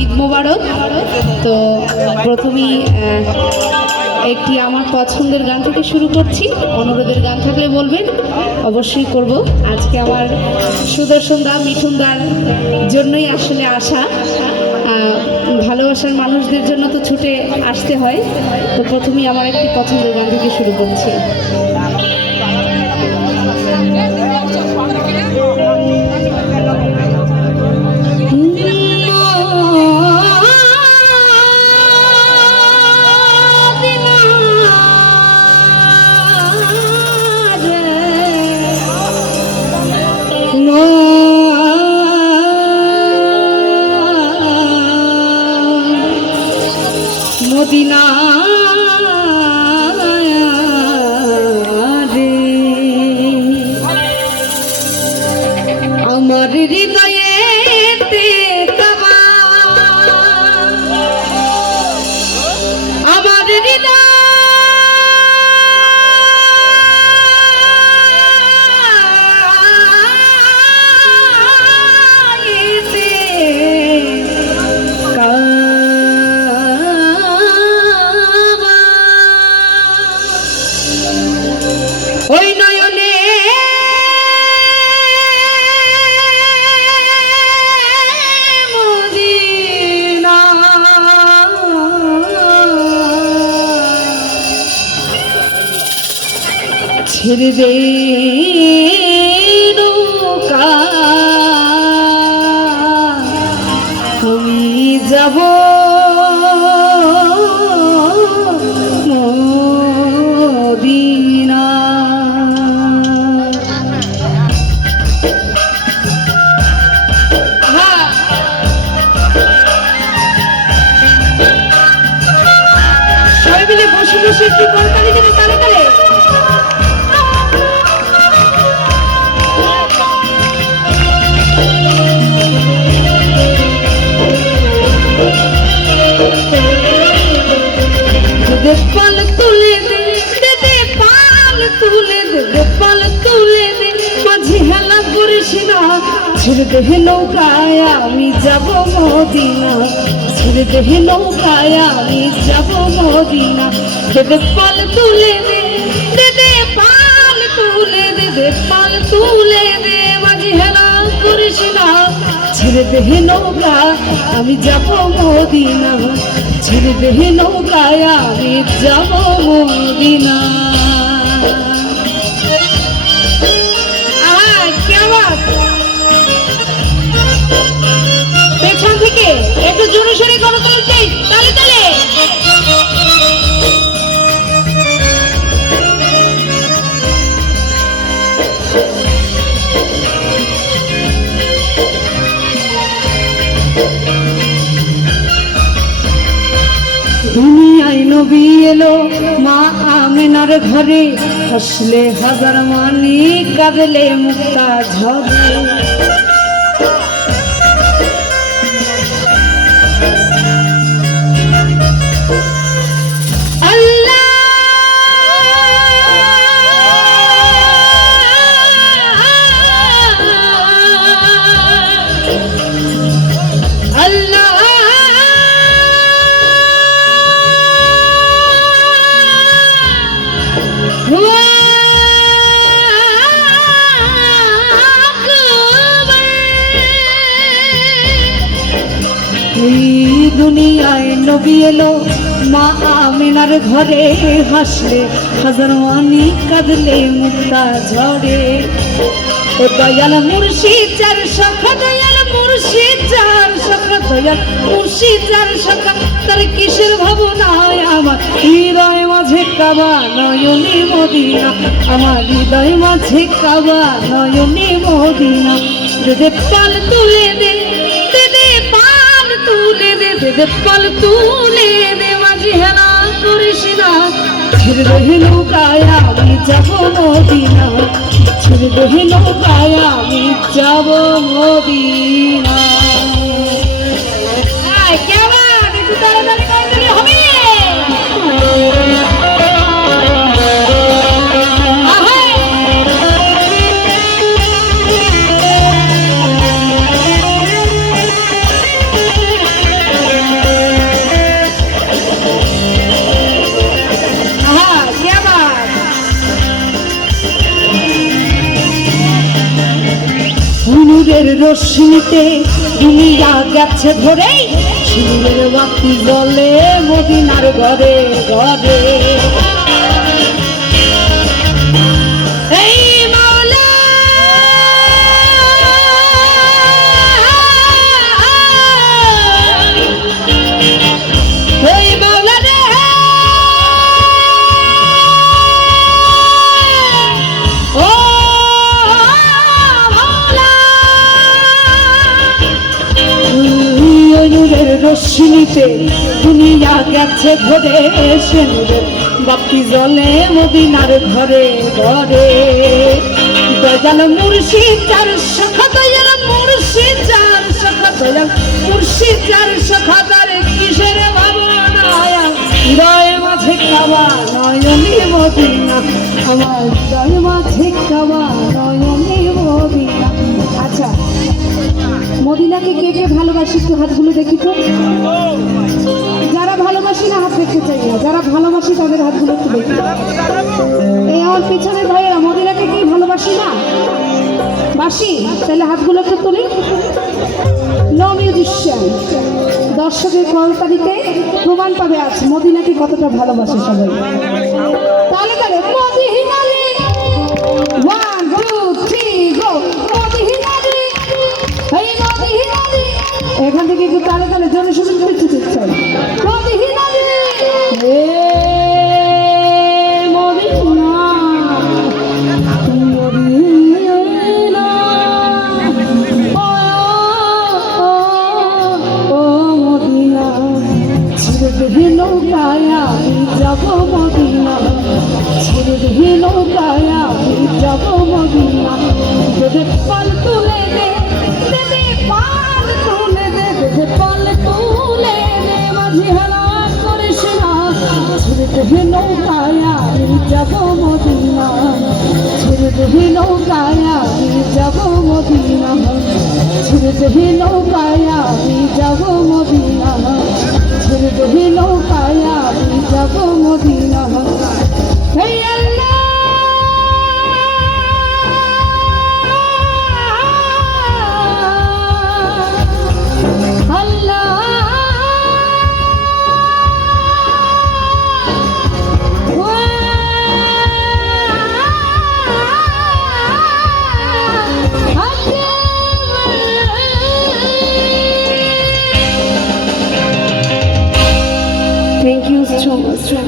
ঈদ মোবারক। তো প্রথমেই একটি আমার পছন্দের গান থেকে শুরু করছি। অনুরোধের গান থাকলে বলবেন, অবশ্যই করব। আজকে আমার সুদর্শন দা মিঠুন দার জন্যই আসলে আসা। ভালোবাসার মানুষদের জন্য তো ছুটে আসতে হয়। তো প্রথমেই আমার একটি পছন্দের গান থেকে শুরু করছি। মদিনা রে আমার হৃদয়েতে কাবা, আমার হৃদয় ওই নয়নে মদিনা ছেড়ে দে নৌকা, আমি যাব মদিনা। সবাই মিলে বসে বসে একটু করতালি দেবে তালে তালে। পাল তুলে দে দে, পাল তুলে দে, পাল তুলে দে, মাঝি হেলা করিস না, ছেড়ে দে নৌকায় আমি যাব মদিনা, ছেড়ে দে নৌকায় আমি যাব মদিনা। দে পাল তুলে দে দে, পাল তুলে দে, পাল তুলে দে, মাঝি হেলা করিস না, ছেড়ে দে নৌকা আমি যাব মদিনা, ছেড়ে দে নৌকায় আমি যাব মদিনা। পেছন থেকে একটু জোরে সোরে করতালি দেই, তালে তালে। দুনিয়ায় নবী এলো মা আমেনার ঘরে, হাসলে হাজার মানি কাঁদলে মুক্তা ঝরে। দুনিয়ায় নবী এলো মা আমিনার ঘরে, হাসলে হাজার মানি কাঁদলে মুক্তা ঝরে। ও দয়াল মুর্শিদ যার সখা, দয়াল মুর্শিদ যার সখা, দয়াল মুর্শিদ যার সখা, তার কিসের ভাবনায় আমার হৃদয় মাঝে কাবা নয়নে মদিনা, আমার হৃদয় মাঝে কাবা নয়নে মদিনা। দে পাল তুলে দে দে, পাল তুলে দে দে, পাল তুলে দে, মাঝি হেলা করিস না, ছেড়ে দে নৌকায় আমি যাব মদিনা, ছেড়ে দে নৌকায় আমি যাব মদিনা। কেমন একটু তাড়াতাড়ি তাড়াতাড়ি হবে। রশ্মিতে দুনিয়া গেছে ধরে শিবের বাতি জ্বলে মদিনার ঘরে ঘরে এই মাওলা এই মাওলা রে ও নূরের রশ্মিতে দুনিয়া গেছে ভরে সে নূরের বাতি জ্বলে মদিনার ঘরে ঘরে দয়াল মুর্শিদ চার সখা দয়াল মুর্শিদ চার সখা দয়াল মুর্শিদ চার সখা তারে কিসের ভাবনায়া হৃদয় মাঝে কাবা নয়নে মদিনা আমার হৃদয় মাঝে কাবা নয়নে মদিনা। আচ্ছা, মদিনাকে কে কে ভালোবাসি একটু হাতগুলো দেখি তো। যারা ভালোবাসি না হাত দেখতে চাই না, যারা ভালোবাসি তাদের হাতগুলো একটু দেখি। এই আমার পিছনের ভাইয়েরা মদিনাকে কি ভালোবাসি না বাসি? তাহলে হাতগুলো একটু তুলি। নো মিউজিশিয়ান, দর্শকের করতালিতে প্রমাণ পাবে আজ মদিনাকে কতটা ভালোবাসে সবাই। তাহলে তাহলে মদিনারে 1 2 3 গো মদিনারে এই মদিনারে এখান থেকে একটু তালে তালে জোরে শুরু করতে চাই। মদিনারে এ মদিনা মদিনা ও মদিনা ছেড়ে নৌকায় আমি যাব মদিনা ছেড়ে নৌকায় আমি যাব মদিনা যদি পাল তুলে দে দেবে পাল তুলে দে দেবে পাল তুলে দে মাঝি হেলা করিস না ছেড়ে নৌকায় আমি যাব মদিনা ছেড়ে নৌকায় আমি যাব মদিনা ছেড়ে নৌকায় আমি যাব মদিনা ছেড়ে নৌকায় আমি যাব মদিনা। হে আল্লাহ আল্লাহ Thank you so much.